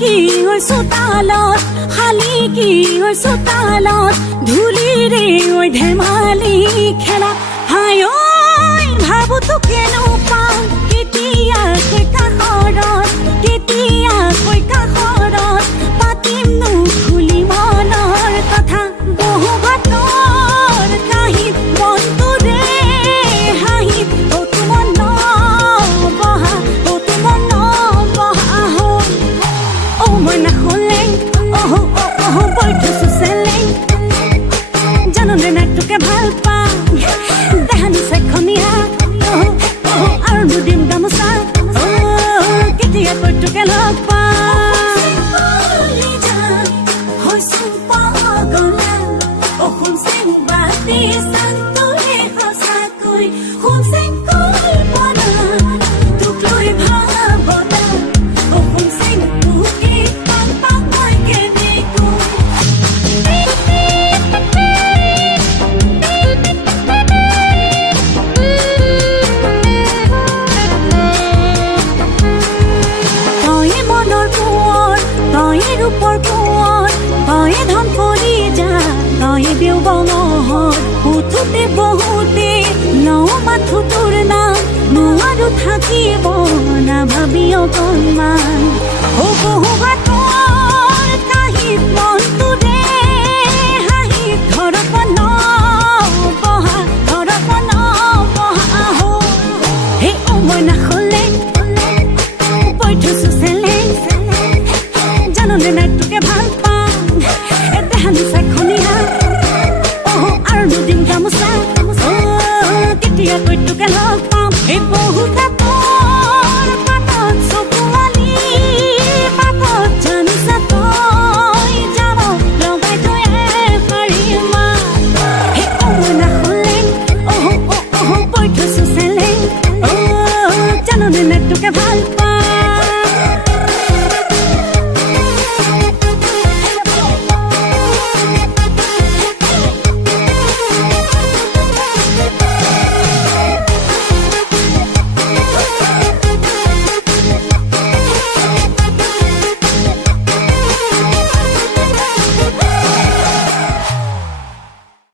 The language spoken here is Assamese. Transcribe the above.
কি হৈছো তালত হালি কি হৈছো তালত ধুলিৰে ঐ ধেমালি খেলা হাই ঐ ভাবো তোকেনো পাম কেতিয়া কৈ কাষৰত কেতিয়া কৈ কাষৰত পাতিম নো খুলি মনৰ কথা বহু বাটৰ কাহিত মনটোৰে হাঁহিত তোমাৰ বহা তোমাৰ বহা হ'ল অ মইনা খুলেং বৈ থৈছো চেলেং জাননে নাই তোকে ভাল পাওঁ দেহানি চেখনীয়া আৰু নুদিম গামোচা কেতিয়া কৈ তোকে লগ পাম হৈছো পাগলা শুন চেং বাতি চান্তৰে সঁচাকৈ শুন চেং কল্পনা তোক লৈ ভাৱনা শুন চেং তোকে পাম পাম মই কেনেকৈ তয়ে মনৰ কোঁৱৰ তয়ে ৰূপৰ কোঁৱৰ তয়ে ধন কৰি যা তয়ে বেউবঙৰ উঠোতে বহুতে ন মাথো তোৰ নাম নোৱাৰো থাকিব নাভাবি অকণমান বহু বাটৰ কাহিত মনটোৰে হাঁহিত ঘৰত বহা হ'ল হে অ মইনা খুলেং বৈ থৈছো চেলেং জাননে নাই তোকে ভাল পাওঁ দেহানি চেখনীয়া আৰু নুদিম গামোচা কেতিয়া কৈ তোকে লগ পাম